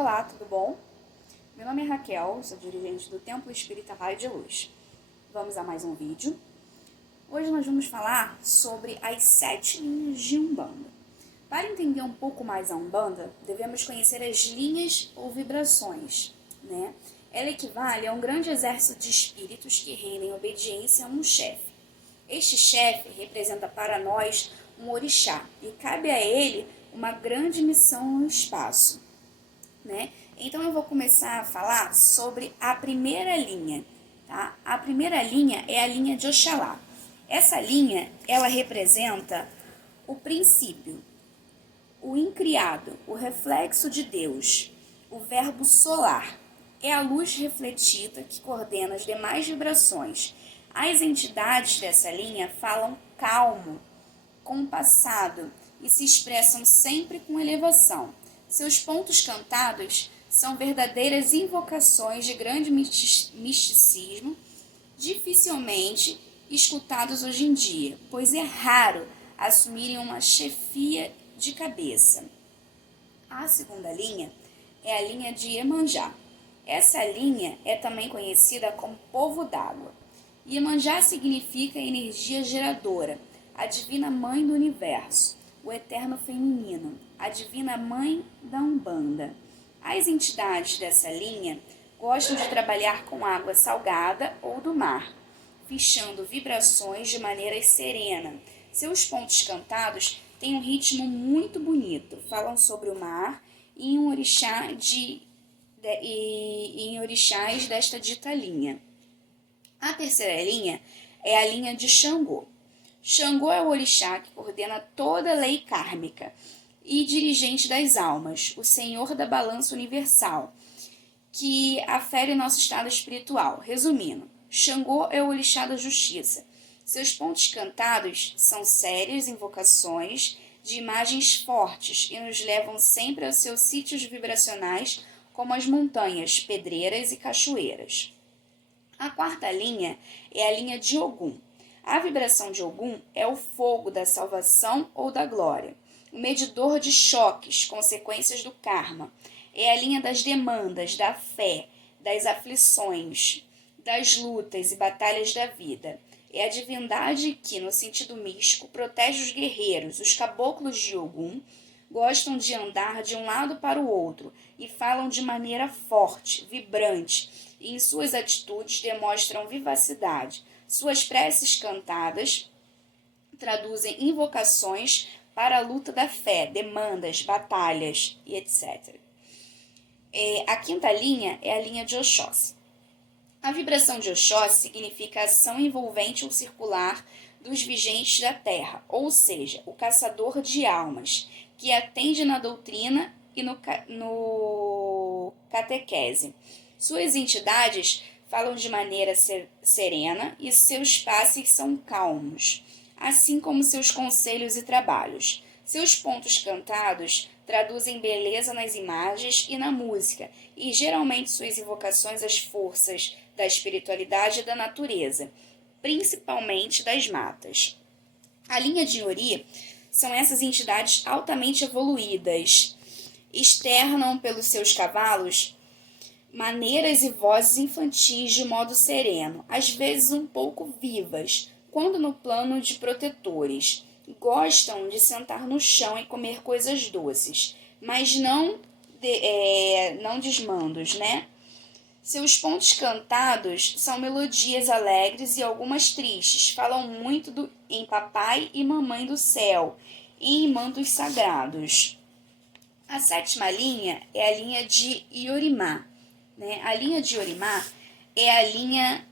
Olá, tudo bom? Meu nome é Raquel, sou dirigente do Templo Espírita Raio de Luz. Vamos a mais um vídeo. Hoje nós vamos falar sobre as 7 linhas de Umbanda. Para entender um pouco mais a Umbanda, devemos conhecer as linhas ou vibrações, né? Ela equivale a um grande exército de espíritos que rendem obediência a um chefe. Este chefe representa para nós um orixá e cabe a ele uma grande missão no espaço, né? Então eu vou começar a falar sobre a primeira linha, tá? A primeira linha é a linha de Oxalá. Essa linha, ela representa o princípio, o incriado, o reflexo de Deus, o verbo solar. É a luz refletida que coordena as demais vibrações. As entidades dessa linha falam calmo, compassado e se expressam sempre com elevação. Seus pontos cantados são verdadeiras invocações de grande misticismo, dificilmente escutados hoje em dia, pois é raro assumirem uma chefia de cabeça. A segunda linha é a linha de Iemanjá. Essa linha é também conhecida como povo d'água. Iemanjá significa energia geradora, a divina mãe do universo, o eterno feminino, a divina mãe da Umbanda. As entidades dessa linha gostam de trabalhar com água salgada ou do mar, fichando vibrações de maneira serena. Seus pontos cantados têm um ritmo muito bonito, falam sobre o mar e em orixás desta dita linha. A terceira linha é a linha de Xangô. Xangô é o orixá que coordena toda a lei kármica e dirigente das almas, o senhor da balança universal, que afere nosso estado espiritual. Resumindo, Xangô é o orixá da justiça. Seus pontos cantados são sérias invocações de imagens fortes e nos levam sempre aos seus sítios vibracionais, como as montanhas, pedreiras e cachoeiras. A quarta linha é a linha de Ogum. A vibração de Ogum é o fogo da salvação ou da glória, o medidor de choques, consequências do karma. É a linha das demandas, da fé, das aflições, das lutas e batalhas da vida. É a divindade que, no sentido místico, protege os guerreiros. Os caboclos de Ogum gostam de andar de um lado para o outro e falam de maneira forte, vibrante, e em suas atitudes demonstram vivacidade. Suas preces cantadas traduzem invocações para a luta da fé, demandas, batalhas e etc. A quinta linha é a linha de Oxóssi. A vibração de Oxóssi significa a ação envolvente ou circular dos vigentes da terra, ou seja, o caçador de almas, que atende na doutrina e no catequese. Suas entidades falam de maneira serena e seus passes são calmos, assim como seus conselhos e trabalhos. Seus pontos cantados traduzem beleza nas imagens e na música, e geralmente suas invocações às forças da espiritualidade e da natureza, principalmente das matas. A linha de Ori são essas entidades altamente evoluídas, externam pelos seus cavalos maneiras e vozes infantis de modo sereno, às vezes um pouco vivas, quando no plano de protetores. Gostam de sentar no chão e comer coisas doces, mas não desmandos, né? Seus pontos cantados são melodias alegres e algumas tristes. Falam muito em papai e mamãe do céu e em mantos sagrados. A sétima linha é a linha de Iorimá, né? A linha de Iorimá é a linha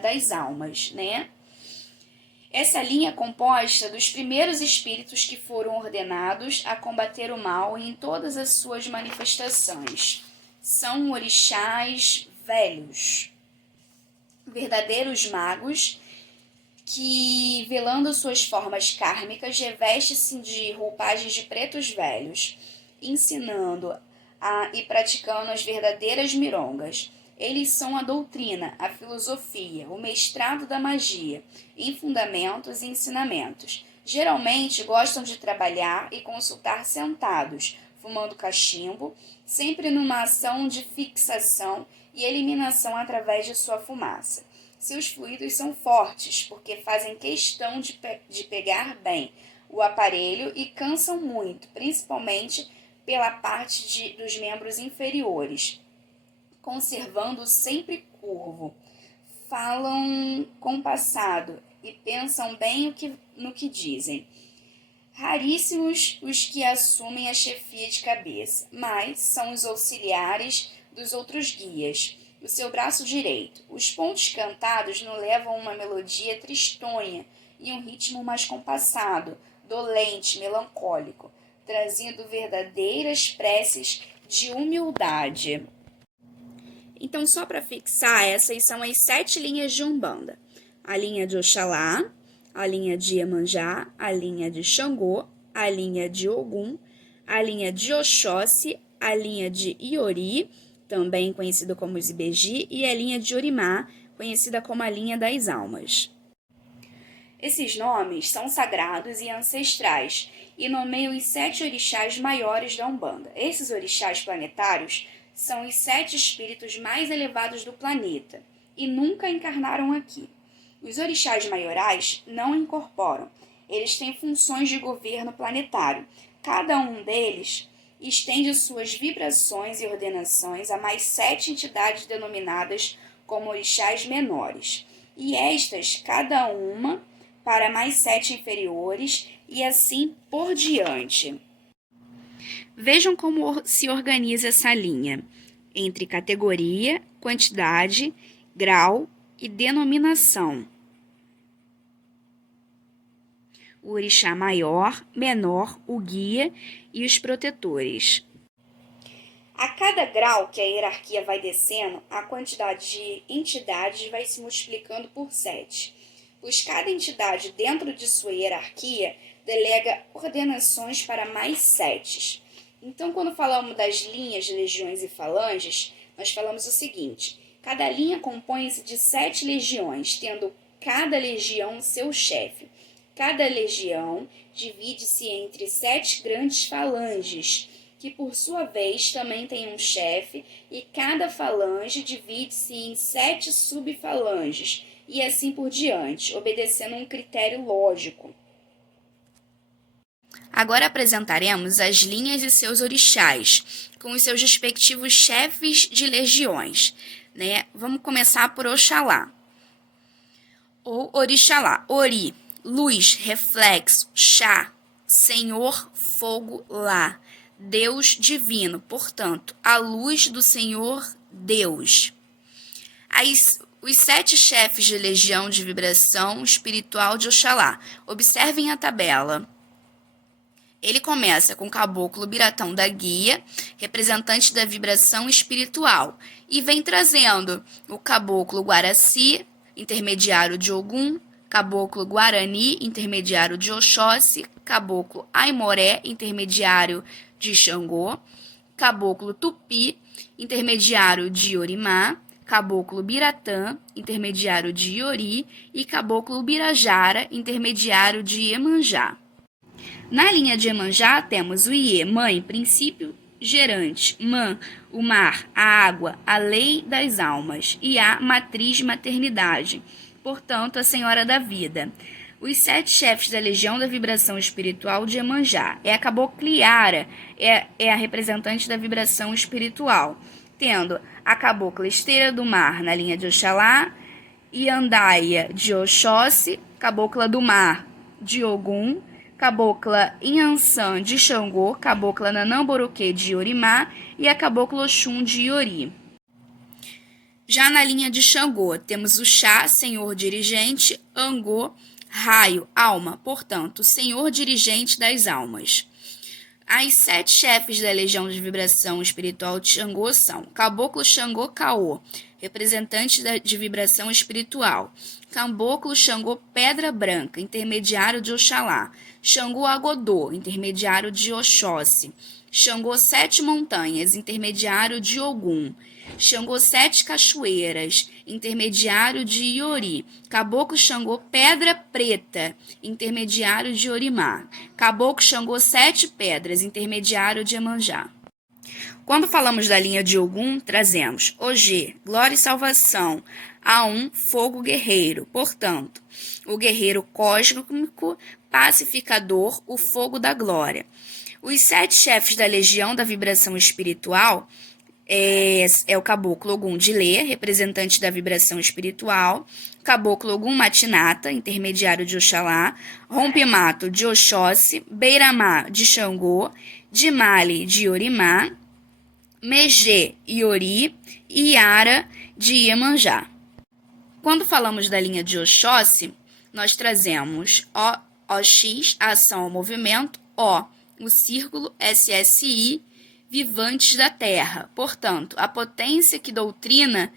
das almas, né? Essa linha é composta dos primeiros espíritos que foram ordenados a combater o mal em todas as suas manifestações. São orixás velhos, verdadeiros magos que, velando suas formas kármicas, reveste-se de roupagens de pretos velhos, ensinando e praticando as verdadeiras mirongas. Eles são a doutrina, a filosofia, o mestrado da magia, em fundamentos e ensinamentos. Geralmente gostam de trabalhar e consultar sentados, fumando cachimbo, sempre numa ação de fixação e eliminação através de sua fumaça. Seus fluidos são fortes, porque fazem questão de pegar bem o aparelho e cansam muito, principalmente pela parte dos membros inferiores, conservando-o sempre curvo. Falam compassado e pensam bem no que dizem. Raríssimos os que assumem a chefia de cabeça, mas são os auxiliares dos outros guias. O seu braço direito. Os pontos cantados não levam uma melodia tristonha e um ritmo mais compassado, dolente, melancólico, trazendo verdadeiras preces de humildade. Então, só para fixar, essas são as 7 linhas de Umbanda. A linha de Oxalá, a linha de Iemanjá, a linha de Xangô, a linha de Ogum, a linha de Oxóssi, a linha de Iori, também conhecida como os Ibeji, e a linha de Orimá, conhecida como a linha das almas. Esses nomes são sagrados e ancestrais e nomeiam os 7 orixás maiores da Umbanda. Esses orixás planetários são os 7 espíritos mais elevados do planeta e nunca encarnaram aqui. Os orixás maiorais não incorporam. Eles têm funções de governo planetário. Cada um deles estende suas vibrações e ordenações a mais 7 entidades denominadas como orixás menores. E estas, cada uma, para mais 7 inferiores e assim por diante. Vejam como se organiza essa linha entre categoria, quantidade, grau e denominação. O orixá maior, menor, o guia e os protetores. A cada grau que a hierarquia vai descendo, a quantidade de entidades vai se multiplicando por 7. Pois cada entidade dentro de sua hierarquia delega ordenações para mais 7. Então, quando falamos das linhas, legiões e falanges, nós falamos o seguinte: cada linha compõe-se de 7 legiões, tendo cada legião seu chefe. Cada legião divide-se entre 7 grandes falanges, que por sua vez também tem um chefe, e cada falange divide-se em 7 subfalanges, e assim por diante, obedecendo um critério lógico. Agora apresentaremos as linhas e seus orixás, com os seus respectivos chefes de legiões. Vamos começar por Oxalá. Ou Orixalá. Ori, luz, reflexo, Xá, Senhor, fogo, Lá, Deus divino, portanto, a luz do Senhor Deus. Os 7 chefes de legião de vibração espiritual de Oxalá. Observem a tabela. Ele começa com o caboclo Biratão da Guia, representante da vibração espiritual, e vem trazendo o caboclo Guaraci, intermediário de Ogum, caboclo Guarani, intermediário de Oxóssi, caboclo Aimoré, intermediário de Xangô, caboclo Tupi, intermediário de Orimá, caboclo Biratã, intermediário de Iori, e caboclo Birajara, intermediário de Iemanjá. Na linha de Iemanjá temos o Iê, mãe, princípio gerante, Man, o mar, a água, a lei das almas, e a matriz maternidade, portanto, a senhora da vida. Os 7 chefes da legião da vibração espiritual de Iemanjá. A cabocla Iara, é a representante da vibração espiritual, tendo a cabocla Esteira do Mar na linha de Oxalá, Iandaia de Oxóssi, cabocla do Mar de Ogum, cabocla Inhansã de Xangô, cabocla Nanamboroquê de Orimá e a cabocla Oxum de Iori. Já na linha de Xangô, temos o Xá, senhor dirigente, Angô, raio, alma, portanto, senhor dirigente das almas. As 7 chefes da legião de vibração espiritual de Xangô são caboclo Xangô Caô, representante de vibração espiritual, caboclo Xangô Pedra Branca, intermediário de Oxalá, Xangô Agodô, intermediário de Oxóssi, Xangô 7 Montanhas, intermediário de Ogum, Xangô 7 Cachoeiras, intermediário de Iori. Caboclo Xangô Pedra Preta, intermediário de Orimá. Caboclo Xangô Sete Pedras, intermediário de Iemanjá. Quando falamos da linha de Ogum, trazemos Ogê, glória e salvação, A1, fogo guerreiro, portanto, o guerreiro cósmico, pacificador, o fogo da glória. Os 7 chefes da legião da vibração espiritual é o Caboclo Ogum de Lê, representante da vibração espiritual, Caboclo Ogum Matinata, intermediário de Oxalá, Rompimato de Oxóssi, Beiramá de Xangô, Dimali de Orimá, Megê Iori e Iara de Iemanjá. Quando falamos da linha de Oxóssi, nós trazemos OX, a ação ao movimento, o círculo, SSI, vivantes da Terra. Portanto, a potência que doutrina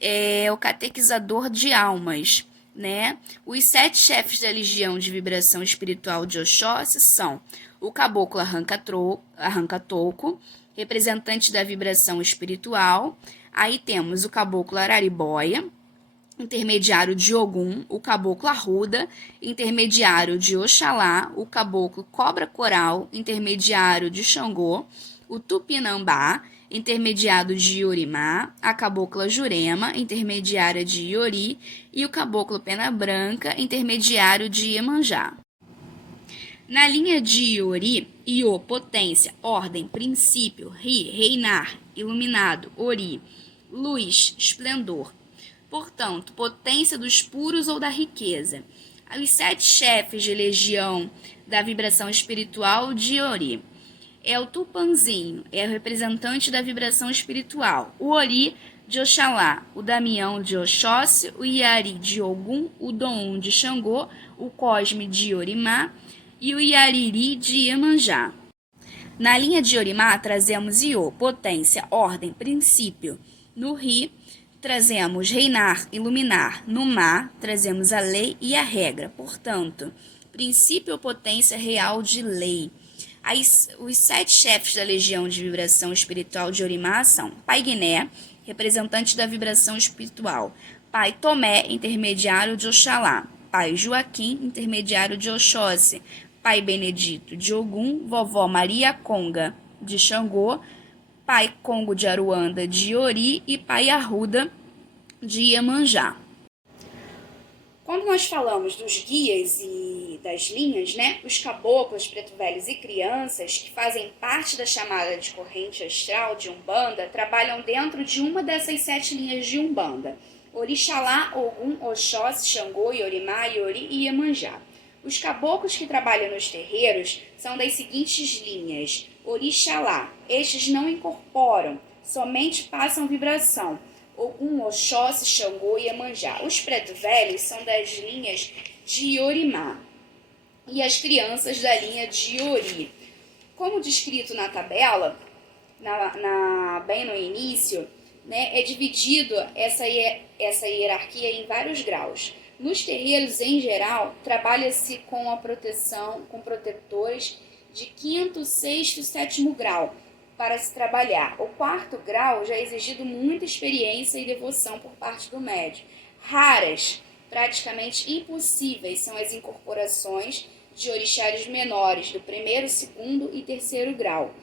é o catequizador de almas, né? Os 7 chefes da legião de vibração espiritual de Oxóssi são o Caboclo Arranca-Toco, representante da vibração espiritual. Aí temos o Caboclo Araribóia, intermediário de Ogum, o Caboclo Arruda, intermediário de Oxalá, o Caboclo Cobra Coral, intermediário de Xangô, o Tupinambá, intermediário de Iorimá, a Cabocla Jurema, intermediária de Iori, e o Caboclo Pena Branca, intermediário de Iemanjá. Na linha de Iori, Io, potência, ordem, princípio, Ri, reinar, iluminado, Ori, luz, esplendor. Portanto, potência dos puros ou da riqueza. Os 7 chefes de legião da vibração espiritual de Iori. É o Tupanzinho, é o representante da vibração espiritual. O Ori de Oxalá, o Damião de Oxóssi, o Iari de Ogum, o Dom de Xangô, o Cosme de Orimá e o Iariri de Iemanjá. Na linha de Orimá, trazemos Iô, potência, ordem, princípio. No Ri, trazemos reinar, iluminar. No Má, trazemos a lei e a regra. Portanto, princípio ou potência real de lei. Os 7 chefes da legião de vibração espiritual de Orimá são Pai Guiné, representante da vibração espiritual. Pai Tomé, intermediário de Oxalá. Pai Joaquim, intermediário de Oxóssi. Pai Benedito de Ogum. Vovó Maria Conga de Xangô. Pai Congo de Aruanda de Iori e Pai Arruda de Iemanjá. Quando nós falamos dos guias e das linhas, né, os caboclos, preto velhos e crianças, que fazem parte da chamada de corrente astral de Umbanda, trabalham dentro de uma dessas 7 linhas de Umbanda: Orixalá, Ogum, Oxóssi, Xangô, Iorimá, Iori e Iemanjá. Os caboclos que trabalham nos terreiros são das seguintes linhas: Orixalá, estes não incorporam, somente passam vibração. Ogum, Oxóssi, Xangô e Iemanjá. Os preto velhos são das linhas de Iorimá e as crianças da linha de Iori. Como descrito na tabela, bem no início, né, é dividido essa hierarquia em vários graus. Nos terreiros, em geral, trabalha-se com a proteção, com protetores de 5º, 6º e 7º grau para se trabalhar. O 4º grau já é exigido muita experiência e devoção por parte do médium. Raras, praticamente impossíveis, são as incorporações de orixás menores do 1º, 2º e 3º grau,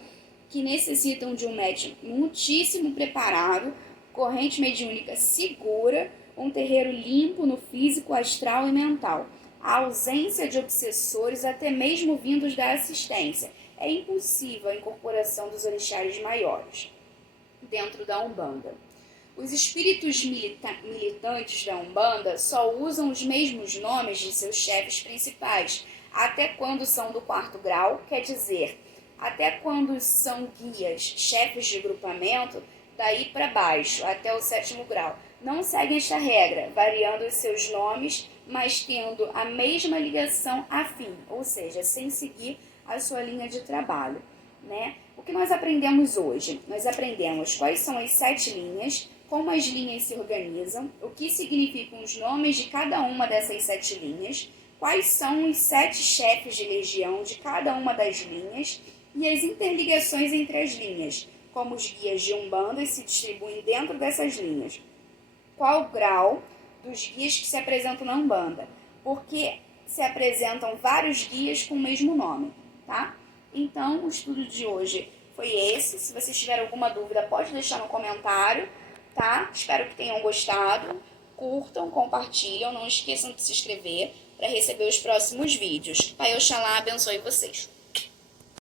que necessitam de um médium muitíssimo preparado, corrente mediúnica segura, um terreiro limpo no físico, astral e mental. A ausência de obsessores, até mesmo vindos da assistência. É impossível a incorporação dos orixás maiores dentro da Umbanda. Os espíritos militantes da Umbanda só usam os mesmos nomes de seus chefes principais, até quando são do 4º grau, quer dizer, até quando são guias, chefes de grupamento, daí para baixo, até o 7º grau. Não seguem esta regra, variando os seus nomes, mas tendo a mesma ligação afim, ou seja, sem seguir a sua linha de trabalho, né? O que nós aprendemos hoje? Nós aprendemos quais são as 7 linhas, como as linhas se organizam, o que significam os nomes de cada uma dessas 7 linhas, quais são os 7 chefes de legião de cada uma das linhas e as interligações entre as linhas, como os guias de Umbanda se distribuem dentro dessas linhas. qual o grau dos guias que se apresentam na Umbanda, porque se apresentam vários guias com o mesmo nome, tá? Então, o estudo de hoje foi esse. Se vocês tiverem alguma dúvida, pode deixar no comentário, tá? Espero que tenham gostado. Curtam, compartilham, não esqueçam de se inscrever para receber os próximos vídeos. Pai Oxalá abençoe vocês.